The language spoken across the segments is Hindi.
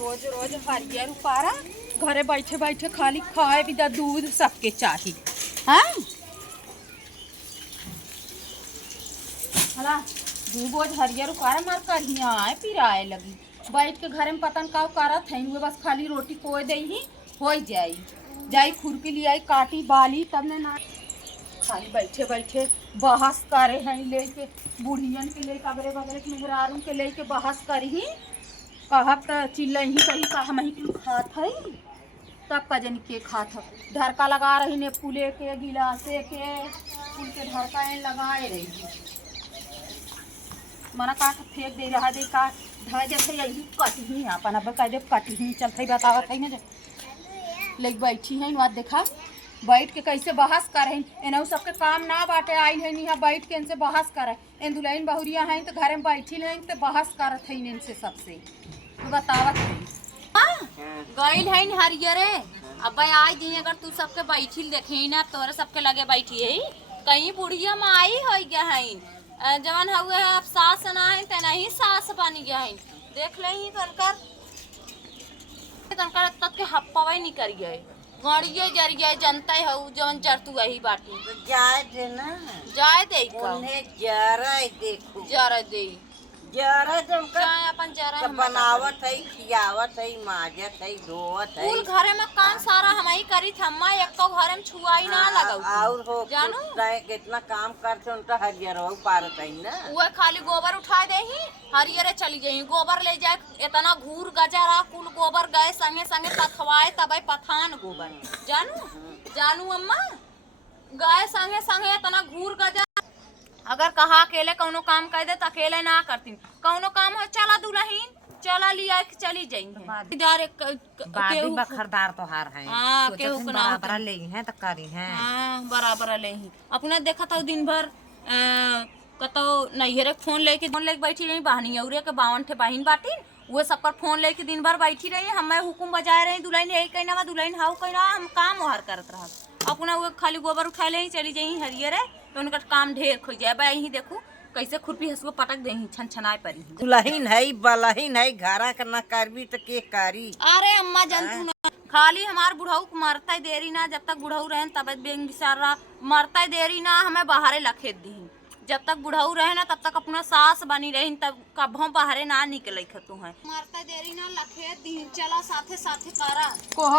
रोज रोज हरियर उपारा घरे बैठे बैठे खाली खाए भी दूध सबके चाहिए। हाँ हला दू बोझ हरियर उपारा मार कहिया आए पिराए लगी बैठ के घरे में पतन का करत है बस खाली रोटी कोई दे ही हो जाई खुरपी लियाई काटी बाली तब ने ना खाली बैठे बैठे बहस करे हैं लेके बुढ़ियन के ले कबरे बगरे के मेहरारू के लेके बहस करी कहब तो चिल्लही कही कहा मही के खात है तब का जन के खात है धरका लगा रही ने फूले के गिलासे के फूल के धरका लगाए रही मना का फेंक दे रहा दे का धा जैसे यही कटही अपन अब कह दे कटही चलते बतावत है ना लेके बैठी है बात देखा बैठ के कैसे बहस करे एनहु सबके काम ना बाटे आइल है यहाँ बैठ के इनसे बहस करे इन दुल्हन बहुरिया हैं तो घर में बैठी हैं तो बहस करत है इनसे सबसे तो बतावत है गइल है हरियरे अब आई दी अगर तू सबके बैठी देखे ना तोरे सबके लगे बैठी है कहीं बुढ़िया में आई हो गया है जवन हुए अब सास ना है तो नहीं सास बन गया है देख ले तनकर तब के हप्पा नहीं कर गए गड़िए जरिए जनता है जवन जरतू वही बाटी तो जाए दे ना जाए दे उन्हें जरा देखो जरा दे जरा जमकर चाहे अपन जरा बनावत है खियावत है माजत है धोवत है कुल घरे में काम सारा हमारी करी थम्मा एक तो घरे में छुआई ना लगाऊ और हो जानू कितना काम करते उनका हरियर हो पारत है ना वो खाली गोबर उठा दे ही हरियरे चली जाई गोबर ले जाए इतना घूर गजरा कुल गोबर गए संगे संगे पथवाए तब पथान गोबर जानू अम्मा गए संगे संगे इतना घूर गजरा अगर कहा अकेले कौनो काम कर दे तो अकेले ना करती कौनो काम हो चला दुल्हन चला लिया चली जाएंगे बादी बखरदार तो हार है हां केहू के ना बराबर ले हैं तो करी हैं हां बराबर ले ही अपने देखा था दिन भर कतो नैहरे फोन लेके बैठी रही बहनी औरे के 52 ठे बहन बाटी वो सब पर फोन लेके दिन भर बैठी रही हमें हुकुम बजाए रही दुल्हन यही कहना दुल्हन हाउ कहना हम काम ओहर करत रहा अपना वो खाली गोबर उठा ले चली जाई हरियर तो उनका काम ढेर खो जाए बा यही देखू कैसे खुरपी हसुआ पटक दे छन छनाए परी दुल्हन है बलहीन है घरा का न करबी तो के करी अरे अम्मा जंतु ना खाली हमार बुढ़ऊ मरता देरी ना जब तक बुढ़ऊ रहे तब बेंग बिसारा मरता देरी ना हमें बाहरे लखेत दी जब तक बुढ़ऊ रहे ना तब तक अपना सास बनी रही तब कभों बाहरे ना निकले खतु है मरता देरी ना लखेत दी चला साथे साथे करा कोह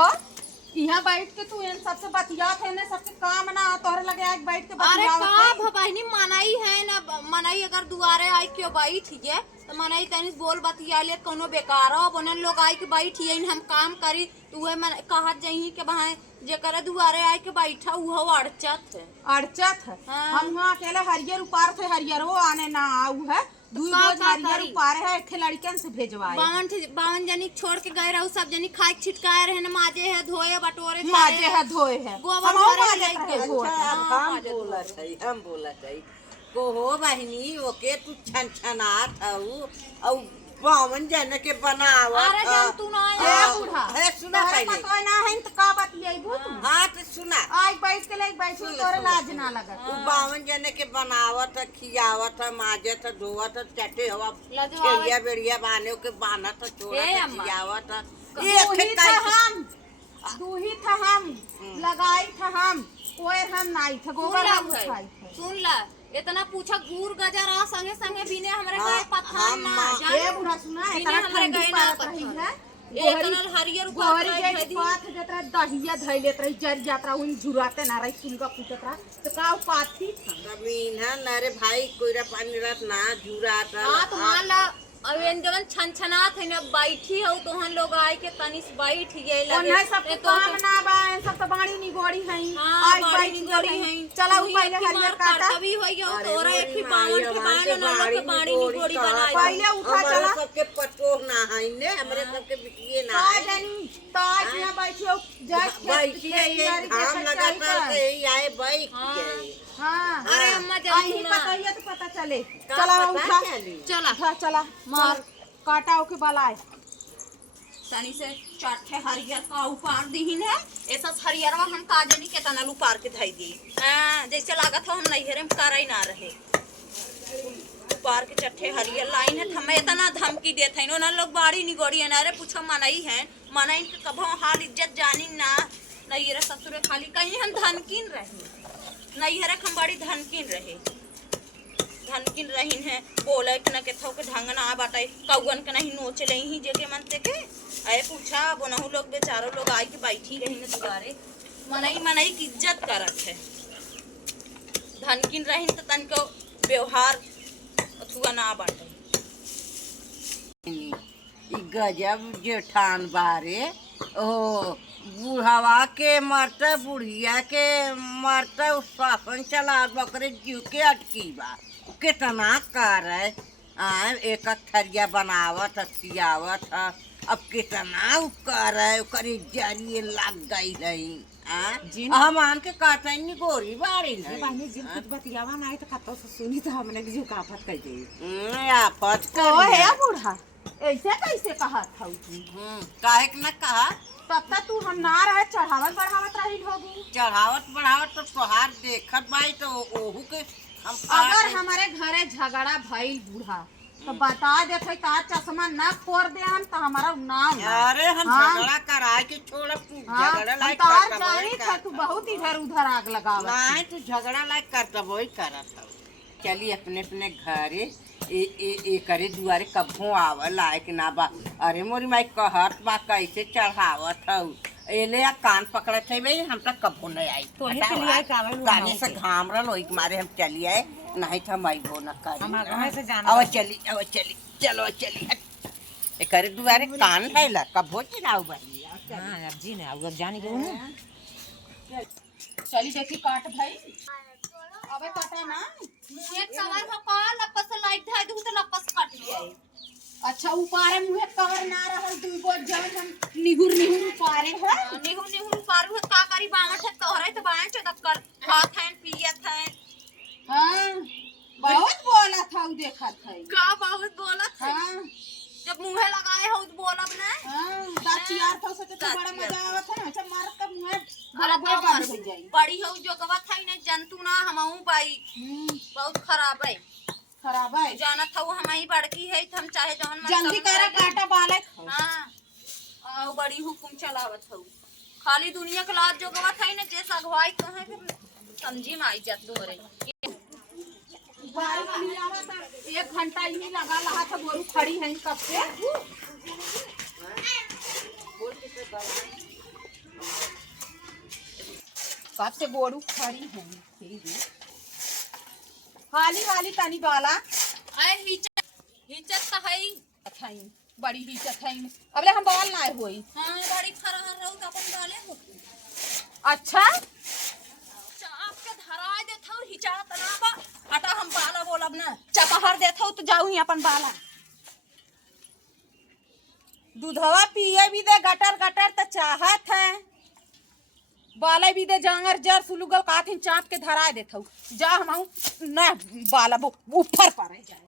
यहाँ बैठ के तू इन सबसे बतियात है ना सबसे काम ना तोहरे लगे आज बैठ के अरे बतियावत का भबाइनी मनाई है ना मनाई अगर दुआरे आई क्यों बैठ है तो मनाई तनी बोल बतिया ले कोनो बेकार हो बनन लोग आई के बैठ है हम काम करी तू कहत जही के वहां जेकर दुआरे आई के बैठा वो अड़चत है हाँ। हम वहाँ अकेले हरियर उपार थे हरियर वो आने ना आऊ है दूर बोझ हरियर उपार है एक लड़कियन से भेजवाए 52 जनी छोड़ के गए रहू सब जनी खाए छिटकाए रहे न माजे है धोए बटोरे माजे है धोए है गोबर भरे के हम बोलत है को हो बहनी ओके तू छन छनात हऊ औ 52 जन के बनावा अरे जन तू ना ए बूढ़ा है सुना पहले पता ना है तो का बतियाइबू तू हां तो सुना आज बैठ के ले बैठ तोरे लाज ना लगत 52 जन के बनावत खियावत माजत धोवत चटे हवा खेलिया बेड़िया बाने के बानत छोड़त खियावत दूही था हम लगाई था हम कोई हम नहीं था गोबर हम उठाई था सुन ला इतना पूछा घूर गजरा संगे संगे बिने हमरे गए पथान ना ए बुढ़ा सुना बिने हमरे गए ना पथान इतना हरियर गोहरी के पाथ जतरा दहिया धइलेत रही जर यात्रा उन जुराते ना रही सुनगा पूछत रहा तो का पाथी जमीन है नरे भाई कोईरा पानी रात ना जुरात हां तो मान ला अब इन जवन छनछनात है ना बैठी हो तो हम लोग आए के तनिस बैठ गए लगे ओने सब तो काम ना बा सब तो बाड़ी नी गोड़ी है आज बाड़ी नी गोड़ी है चला उ पहले हरियर काटा तभी हो गया तोरा एक ही 52 के बाण ना लोग के बाड़ी नी गोड़ी बनाई पहले उठा चला सबके पटो ना है ने हमरे सबके बिटिए ना आ जानी ताज में बैठियो जज बैठिए ये काम लगाता है आए बैठ गए हां अरे अम्मा जल्दी ना बताइए तो पता चले चला उठा चला मार काटाओ के बलाए तनी से चाटे हरियर का ऊपर दीहिन है ऐसा हरियरवा हम काजनी के तनल ऊपर के धई दी हां जैसे लागत हो हम नैहरे में कराई ना रहे पार के चट्टे हरियर लाइन है हमें इतना धमकी देते हैं ना लोग बाड़ी निगोड़ी है ना अरे पूछो मनई है मनई के कभो हाल इज्जत जानी ना नहीं रे ससुरे खाली कहीं हम धनकीन रहे नहीं हरे हम बड़ी धनकीन रहे धनकीन रहीन है बोले कि न के थो के ढंग ना बाटे कौगन के नहीं नोच ले ही जे के मन ते के अरे पूछा बोनहु लोग बेचारो लोग आई के बैठी रही ने दुआरे मनई की इज्जत करत है धनकीन रहीन तो तन को व्यवहार अथुआ ना बाटे ई गजब जेठान बारे ओ बुढ़ावा के मरते बुढ़िया के मरते शासन चला बकरे जीव के अटकी बा कितना कर है एक थरिया बनावत सियावत है अब कितना कर है ओकरे जरिए लग गई रही हम आन के कहते नहीं गोरी बाड़ी बहनी जिन कुछ बतियावा नहीं तो कतो से सुनी तो हमने जो काफत कर दी आफत तो है बूढ़ा ऐसे कैसे कहा था काहे के न कहा तब तक तू हम ना रहे चढ़ावत बढ़ावत रही होगी चढ़ावत बढ़ावत तो तोहार देखत बाई तो ओहू के हम अगर हमारे घरे झगड़ा भइल बूढ़ा तो बता देते का चश्मा न फोड़ दे हम तो हमारा नाम है। अरे हम हाँ। झगड़ा कराए के छोड़ हाँ, झगड़ा लायक हम तो करता जानी था तू बहुत इधर उधर आग लगावत नहीं तू झगड़ा लायक करता वही करत हौ चली अपने अपने घरे ए करे दुआरे कभो आव लायक ना बा अरे मोरी माई कहत बा कैसे चढ़ावत हौ एले या कान पकड़त है भाई हम तक कभो नहीं आई तोहे के लिए कावे गाने से घाम रहा लोई के मारे हम चली आए नहीं था माई वो न कर हम घर से जाना अब चली चलो चली ए करे दुआरे कान है ला कभो चिराऊ भाई हां अब जी ने अब जाने के ना चली देखी काट भाई अबे पता ना एक सवार हो का लपस से लाइट धाय दू तो लपस कट गई अच्छा उपारे मुहे कवर ना रहल तू को जब हम निहुर उपारे है निहू पारू है का करी बामठ है तोहरे तो बाएं चदक्कड़ खात हैं पियत हैं हां बहुत बोला था उ देखा था का बहुत बोलत है हां जब मुंहे लगाए हो तो बोलब ना हां दाची यार था से तो बड़ा मजा आवत है अच्छा मार का मुहे अरे बड़ा बंद हो जाई बड़ी हो जो गवत है ने जंतु ना हमहू पाई बहुत खराब है खराब है जाना था वो हमारी बड़की है तो हम चाहे जवन मन जल्दी करा काटा बाले हां और बड़ी हुकुम चलावत हो खाली दुनिया के लाज जो गवत है ने जैसा अगवाई तो है फिर समझी में आई जात तोरे बारिश नहीं आवत है 1 घंटा ही लगा रहा था गोरू खड़ी है कब से कब से गोरू खड़ी है खाली वाली तनी बाला आए हिचत तो है थई बड़ी हिचत है अबले हम बाल ना होई हां बड़ी खरहर रहू तो अपन डाले हो अच्छा चाप के धराए देत हो हिचात ना बा हटा हम बाला बोलब ना चपहर देत हो तो जाऊ ही अपन बाला दूधवा पिए भी दे गटर गटर तो चाहत है बाला भी दे जांगर जर सुलुगल काथिन चाप के धरा देत हूँ जा हम न बाला ऊपर पर जाए